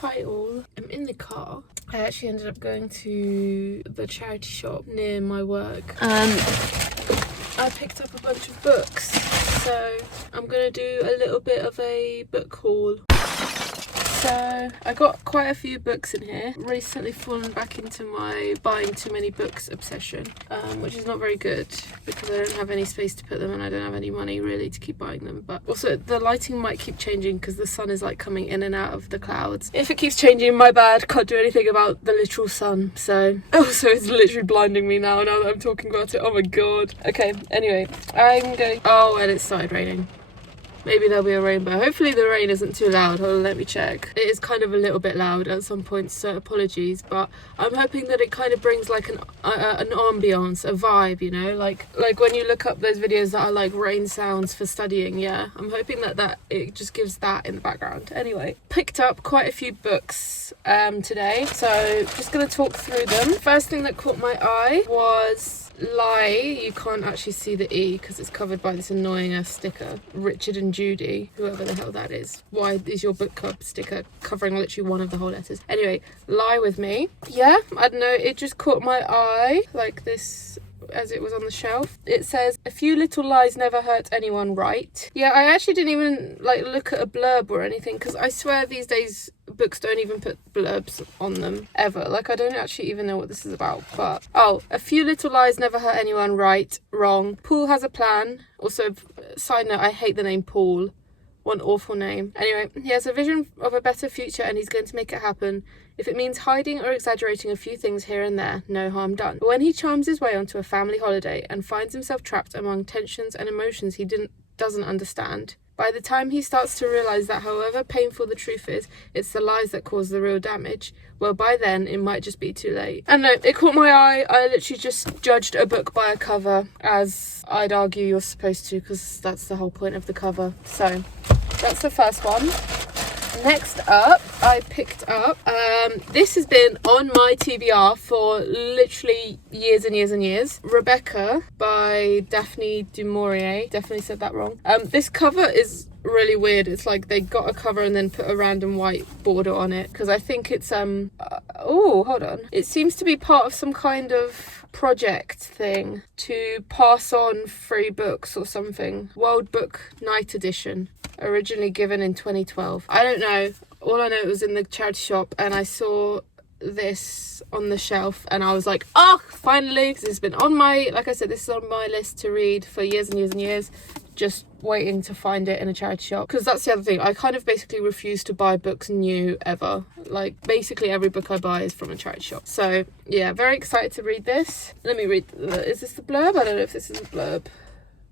Hi all, I'm in the car. I actually ended up going to the charity shop near my work and I picked up a bunch of books, so I'm gonna do a little bit of a book haul. So I got quite a few books in here. Recently fallen back into my buying too many books obsession, which is not very good because I don't have any space to put them and I don't have any money really to keep buying them. But also the lighting might keep changing because the sun is like coming in and out of the clouds. If it keeps changing, my bad, can't do anything about the literal sun. So also it's literally blinding me now that I'm talking about it. Oh my god. Okay, anyway, I'm going, oh, and it started raining. Maybe there'll be a rainbow. Hopefully the rain isn't too loud. Hold on, let me check. It is kind of a little bit loud at some points, so apologies. But I'm hoping that it kind of brings like an ambiance, a vibe, you know? Like when you look up those videos that are like rain sounds for studying, yeah? I'm hoping that it just gives that in the background. Anyway, picked up quite a few books today. So just going to talk through them. First thing that caught my eye was Lie. You can't actually see the E because it's covered by this annoying ass sticker. Richard and Judy, whoever the hell that is. Why is your book club sticker covering literally one of the whole letters? Anyway, Lie with me. Yeah, I don't know, it just caught my eye like this as it was on the shelf. It says, "A few little lies never hurt anyone, right?" Yeah, I actually didn't even like look at a blurb or anything because I swear these days books don't even put blurbs on them ever. Like I don't actually even know what this is about. But oh, "A few little lies never hurt anyone, right?" Wrong. Paul has a plan. Also, side note, I hate the name Paul. One awful name. Anyway, he has a vision of a better future and he's going to make it happen. If it means hiding or exaggerating a few things here and there, no harm done. But when he charms his way onto a family holiday and finds himself trapped among tensions and emotions he doesn't understand, by the time he starts to realise that however painful the truth is, it's the lies that cause the real damage, well, by then, it might just be too late. And no, it caught my eye. I literally just judged a book by a cover, as I'd argue you're supposed to, because that's the whole point of the cover. So, that's the first one. Next up, I picked up, this has been on my TBR for literally years and years and years. Rebecca by Daphne du Maurier. Definitely said that wrong. This cover is really weird. It's like they got a cover and then put a random white border on it because I think it's oh, hold on. It seems to be part of some kind of project thing to pass on free books or something. World Book Night Edition, originally given in 2012. I don't know. All I know, it was in the charity shop and I saw this on the shelf and I was like, oh, finally. This has been on my, like I said, this is on my list to read for years and years and years. Just waiting to find it in a charity shop, because that's the other thing. I kind of basically refuse to buy books new ever. Like basically every book I buy is from a charity shop. So yeah, very excited to read this. Let me read, is this the blurb? I don't know if this is a blurb,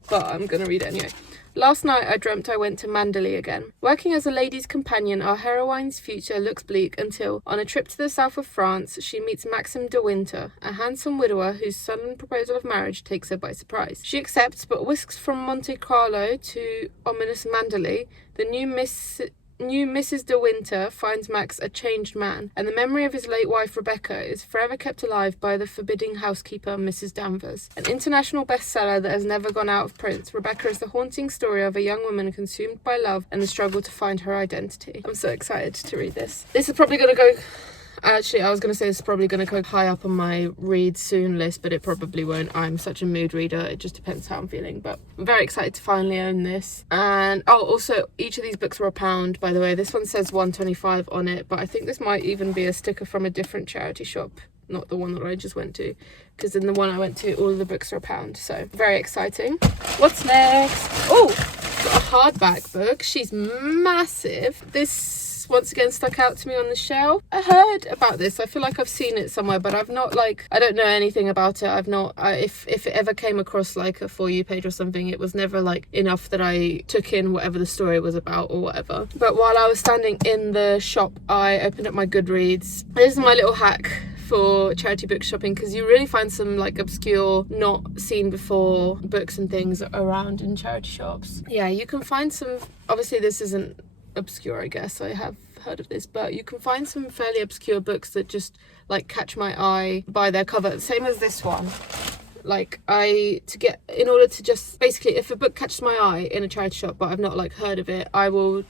but I'm gonna read it anyway. Last night I dreamt I went to Manderley again. Working as a lady's companion, our heroine's future looks bleak until, on a trip to the south of France, she meets Maxim de Winter, a handsome widower whose sudden proposal of marriage takes her by surprise. She accepts, but whisks from Monte Carlo to ominous Manderley. The new Mrs. de Winter finds Max a changed man, and the memory of his late wife Rebecca is forever kept alive by the forbidding housekeeper Mrs. Danvers. An international bestseller that has never gone out of print, Rebecca is the haunting story of a young woman consumed by love and the struggle to find her identity. I'm so excited to read this. This is probably going to go... Actually, I was going to say it's probably going to go high up on my read soon list, but it probably won't. I'm such a mood reader. It just depends how I'm feeling. But I'm very excited to finally own this. And oh, also, each of these books were £1, by the way. This one says £1.25 on it, but I think this might even be a sticker from a different charity shop, not the one that I just went to, because in the one I went to, all of the books are £1. So very exciting. What's next? Oh, got a hardback book. She's massive. This once again stuck out to me on the shelf. I heard about this. I feel like I've seen it somewhere, but I've not, like, I don't know anything about it. I've not, if it ever came across like a For You page or something, it was never like enough that I took in whatever the story was about or whatever. But while I was standing in the shop, I opened up my Goodreads. This is my little hack for charity book shopping, because you really find some like obscure, not seen before books and things around in charity shops. Yeah, you can find some, obviously this isn't obscure, I guess, I have heard of this, but you can find some fairly obscure books that just like catch my eye by their cover, same as this one. Like in order to just basically, if a book catches my eye in a charity shop but I've not like heard of it, I will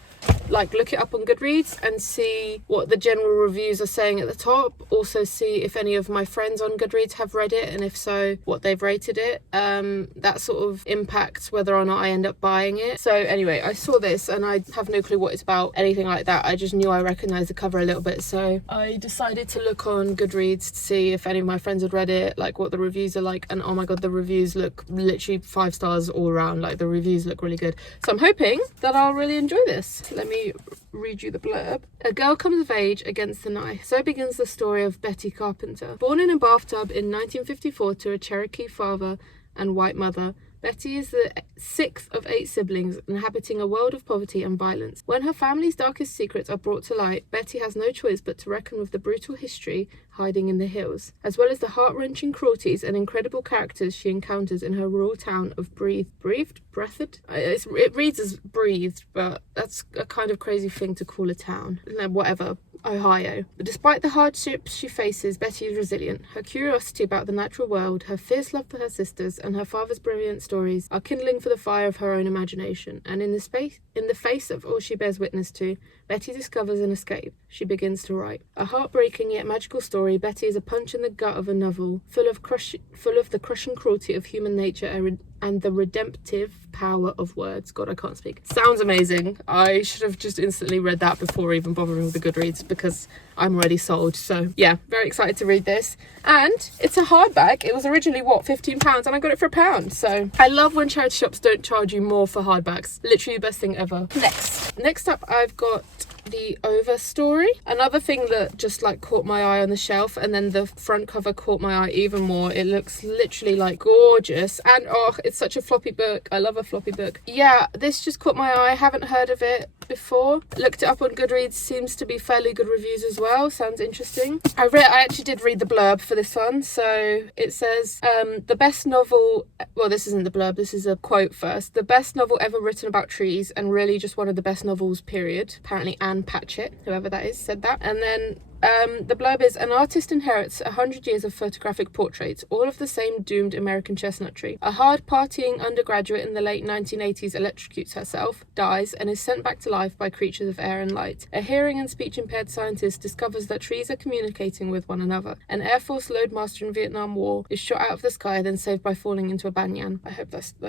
like look it up on Goodreads and see what the general reviews are saying at the top. Also see if any of my friends on Goodreads have read it, and if so, what they've rated it. That sort of impacts whether or not I end up buying it. So anyway, I saw this and I have no clue what it's about, anything like that. I just knew I recognised the cover a little bit, so I decided to look on Goodreads to see if any of my friends had read it, like what the reviews are like, and oh my god, the reviews look literally 5 stars all around. Like the reviews look really good, so I'm hoping that I'll really enjoy this. Let me read you the blurb. A girl comes of age against the knife. So begins the story of Betty Carpenter. Born in a bathtub in 1954 to a Cherokee father and white mother, Betty is the 6th of 8 siblings, inhabiting a world of poverty and violence. When her family's darkest secrets are brought to light, Betty has no choice but to reckon with the brutal history hiding in the hills, as well as the heart-wrenching cruelties and incredible characters she encounters in her rural town of Breathed? It reads as Breathed, but that's a kind of crazy thing to call a town. Whatever. Ohio. But despite the hardships she faces, Betty is resilient. Her curiosity about the natural world, her fierce love for her sisters, and her father's brilliant stories are kindling for the fire of her own imagination. And in the face of all she bears witness to, Betty discovers an escape. She begins to write. A heartbreaking yet magical story, Betty is a punch in the gut of a novel, full of the crushing cruelty of human nature and the redemptive power of words. God, I can't speak. Sounds amazing. I should have just instantly read that before even bothering with the Goodreads, because I'm already sold. So yeah, very excited to read this. And it's a hardback. It was originally, what, £15, and I got it for £1. So I love when charity shops don't charge you more for hardbacks. Literally the best thing ever. Next up, I've got the Over story. Another thing that just like caught my eye on the shelf, and then the front cover caught my eye even more. It looks literally like gorgeous, and oh, it's such a floppy book. I love a floppy book. Yeah, this just caught my eye. I haven't heard of it before. Looked it up on Goodreads. Seems to be fairly good reviews as well. Sounds interesting. I actually did read the blurb for this one. So it says the best novel, well, this isn't the blurb, this is a quote first. The best novel ever written about trees, and really just one of the best novels, period. Apparently Anne Patchett, whoever that is, said that. And then the blurb is, an artist inherits 100 years of photographic portraits, all of the same doomed American chestnut tree. A hard-partying undergraduate in the late 1980s electrocutes herself, dies, and is sent back to life by creatures of air and light. A hearing and speech-impaired scientist discovers that trees are communicating with one another. An Air Force loadmaster in Vietnam War is shot out of the sky, then saved by falling into a banyan. I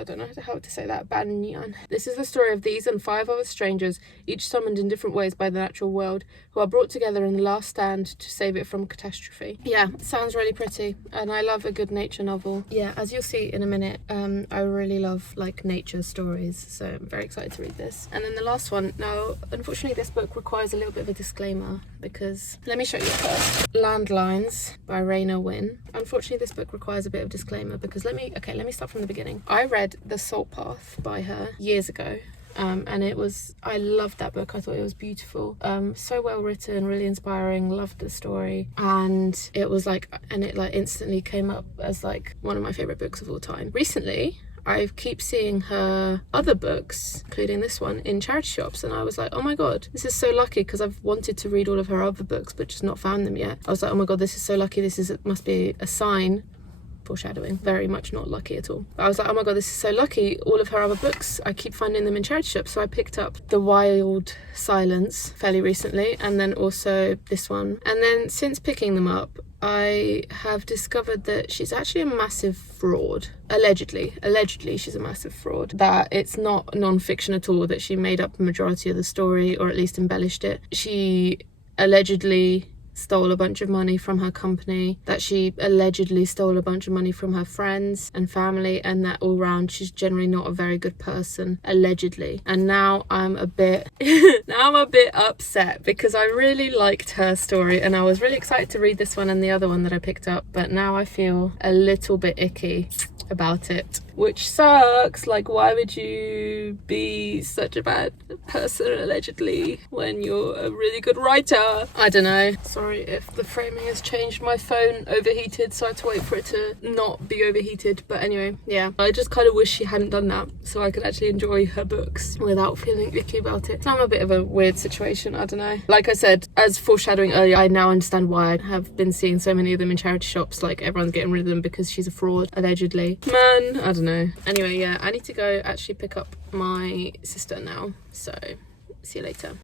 don't know how to say that. Banyan. This is the story of these and 5 other strangers, each summoned in different ways by the natural world, who are brought together in the last stand to save it from catastrophe. Yeah, sounds really pretty, and I love a good nature novel. Yeah, as you'll see in a minute, I really love like nature stories, so I'm very excited to read this. And then the last one, now unfortunately this book requires a little bit of a disclaimer, because let me show you first. Landlines by Raina Wynn. Unfortunately this book requires a bit of disclaimer, because let me start from the beginning. I read The Salt Path by her years ago. And I loved that book. I thought it was beautiful, so well written, really inspiring, loved the story, and it instantly came up as like one of my favorite books of all time. Recently I keep seeing her other books, including this one, in charity shops, and I was like, oh my god, this is so lucky, because I've wanted to read all of her other books but just not found them yet. I was like, oh my god, this is so lucky. Must be a sign. Foreshadowing. Very much not lucky at all. But I was like, oh my god, this is so lucky. All of her other books, I keep finding them in charity shops. So I picked up The Wild Silence fairly recently, and then also this one. And then since picking them up, I have discovered that she's actually a massive fraud. Allegedly she's a massive fraud. That it's not non-fiction at all, that she made up the majority of the story, or at least embellished it. She allegedly stole a bunch of money from her company, that she allegedly stole a bunch of money from her friends and family, and that all round she's generally not a very good person, allegedly. And now I'm a bit upset, because I really liked her story and I was really excited to read this one and the other one that I picked up, but now I feel a little bit icky about it, which sucks. Like, why would you be such a bad person allegedly when you're a really good writer? I don't know. Sorry if the framing has changed. My phone overheated, so I had to wait for it to not be overheated. But anyway, yeah, I just kind of wish she hadn't done that, so I could actually enjoy her books without feeling icky about it. So I'm a bit of a weird situation, I don't know. Like I said, as foreshadowing earlier, I now understand why I have been seeing so many of them in charity shops. Like, everyone's getting rid of them because she's a fraud, allegedly. Man, I don't know. Anyway, yeah, I need to go actually pick up my sister now, so See you later.